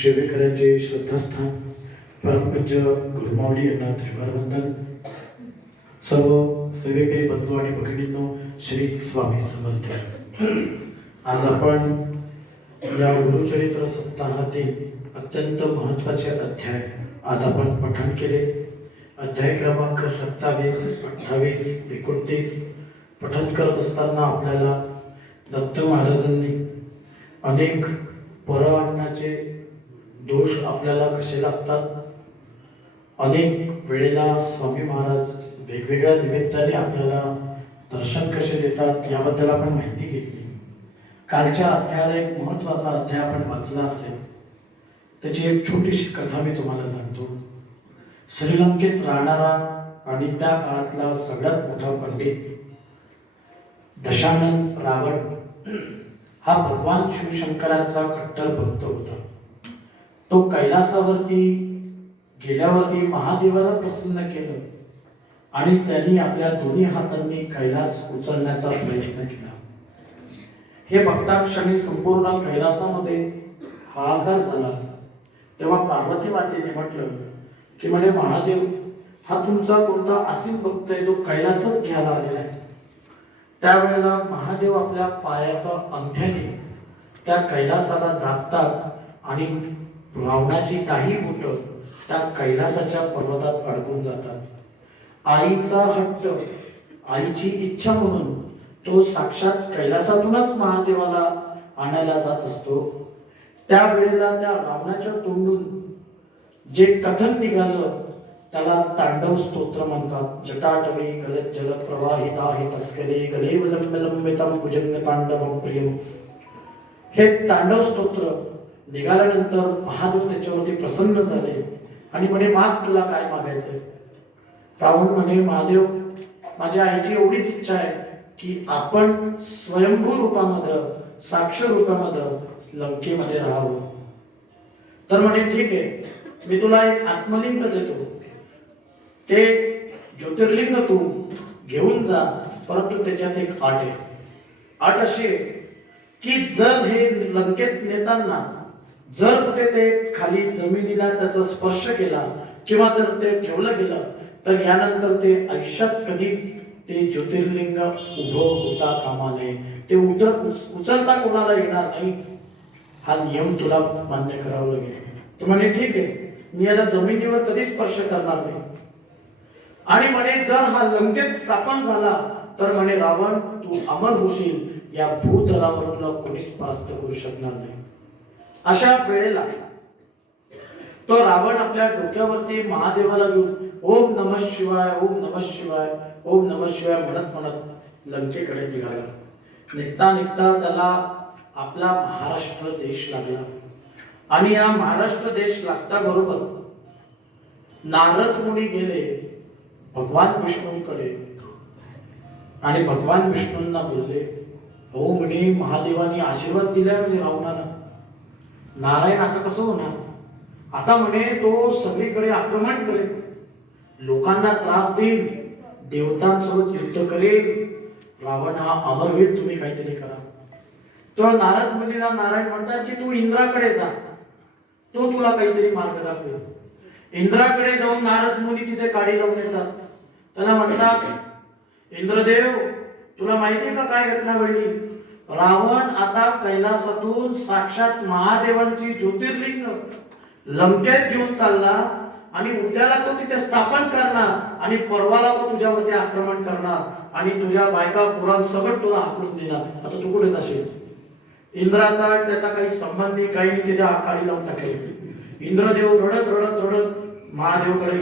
शिवेकरांचे श्रद्धास्थान परमपूज्य गुरुमाऊली यांना त्रिवार वंदन. सर्व सेवेकरी बंधू आणि भगिनींनो, श्री स्वामी समर्थ. आज आपण या गुरुचरित्र सप्ताहातील अत्यंत महत्त्वाचे अध्याय आज आपण पठण केले. अध्याय क्रमांक 27, 28, 29 पठण करत असताना आपल्याला दत्त महाराजांनी अनेक परअन्नाचे दोष आपल्याला कसे लागतात, अनेक वेळेला स्वामी महाराज वेगवेगळ्या निमित्ताने आपल्याला दर्शन कसे देतात याबद्दल आपण माहिती घेतली. कालच्या अध्यायाला एक महत्त्वाचा अध्याय आपण वाचला असेल, त्याची एक छोटीशी कथा मी तुम्हाला सांगतो. श्रीलंकेत राहणारा आणि त्या काळातला सगळ्यात मोठा पंडित दशानन रावण हा भगवान शिवशंकरांचा कट्टर भक्त होता. तो कैलासावरती गेल्यावरती महादेवाला प्रसन्न केलं आणि त्यांनी आपल्या दोन्ही हातांनी कैलास उचलण्याचा प्रयत्न केला. हे बघता क्षणी संपूर्ण कैलासामध्ये हाहाकार झाला. तेव्हा पार्वती मातेने म्हटलं की म्हणे महादेव, हा तुमचा कोणता असीम भक्त आहे जो कैलासच घ्यायला आलेला आहे. त्यावेळेला महादेव आपल्या पायाचा अंगठ्याने त्या कैलासाला दाबतात आणि रावणाची काही बोटं त्या कैलासाच्या पर्वतात अडकून जातात. आईचा हट्ट, आईची इच्छा म्हणून तो साक्षात कैलासातूनच महादेवाला आणायला जात असतो. त्यावेळेला त्या रावणाच्या तोंडून जे कथन निघालं त्याला तांडव स्तोत्र म्हणतात. जटाटवी गलत जल प्रवाहिता हि तस्करे गले विलंबितम भुजंग तांडवम प्रियम. हे तांडव स्तोत्र निघाल्यानंतर महादेव त्याच्यावरती प्रसन्न झाले आणि म्हणे, माग तुला काय मागायचंय? रावण म्हणे, महादेव, माझ्या आईची एवढीच इच्छा आहे की आपण स्वयंभू रूपामध्ये, साक्ष रूपामध्ये लंकेमध्ये राहावं. तर म्हणे, ठीक आहे, मी तुला एक आत्मलिंग देतो, ते ज्योतिर्लिंग तू घेऊन जा, परंतु त्याच्यात एक अट आहे. अट अशी आहे की जर हे लंकेत नेताना जर कुठे ते खाली जमिनीला त्याचा स्पर्श केला किंवा जर ते ठेवलं गेलं तर यानंतर ते आयुष्यात कधीच ते ज्योतिर्लिंग उभं होता कामा नये, ते उचलता कोणाला येणार नाही. हा नियम तुला मान्य करावा लागेल. तर म्हणे, ठीक आहे, मी याला जमिनीवर कधीच स्पर्श करणार नाही. आणि म्हणे, जर हा लंकेत स्थापन झाला तर म्हणे, रावण, तू अमर होशील, या भूतलावर तुला कोणीच परास्त करू शकणार नाही. अशा वेळेला तो रावण आपल्या डोक्यावरती महादेवाला घेऊन ओम नमः शिवाय, ओम नमः शिवाय, ओम नमः शिवाय म्हणत म्हणत लंकेकडे निघाला. निघता निघता त्याला आपला महाराष्ट्र देश लागला. आणि या महाराष्ट्र देश लागता बरोबर नारद मुनी गेले भगवान विष्णूंकडे आणि भगवान विष्णूंना बोलले, हो म्हणे, महादेवानी आशीर्वाद दिलाय म्हणजे रावणाला. नारायण आता कसं होणार? आता म्हणे तो सगळीकडे आक्रमण करेल, लोकांना त्रास देईल, देवतांसोबत युद्ध करेल, रावण हा अमर होईल, तुम्ही काहीतरी करा. तो नारद मुनीला नारायण म्हणतात की तू इंद्राकडे जा, तो तुला काहीतरी मार्ग दाखवेल. इंद्राकडे जाऊन नारद मुनी तिथे काडी लावून येतात. त्याला म्हणतात, इंद्रदेव, तुला माहितीये का काय घटना घडली? रावण आता कैलासातून साक्षात महादेवांची ज्योतिर्लिंग लंकेत घेऊन चालला आणि उद्याला तो तिथे स्थापन करणार आणि परवाला तो तुझ्यावरती आक्रमण करणार आणि तुझ्या बायका पुरांसकट तुला हाकलून देणार. आता तू कुठे जाशील? इंद्राचा त्याचा काही संबंधी काही तिथे काडी लावून टाकले. इंद्रदेव रडत रडत रडत महादेवकडे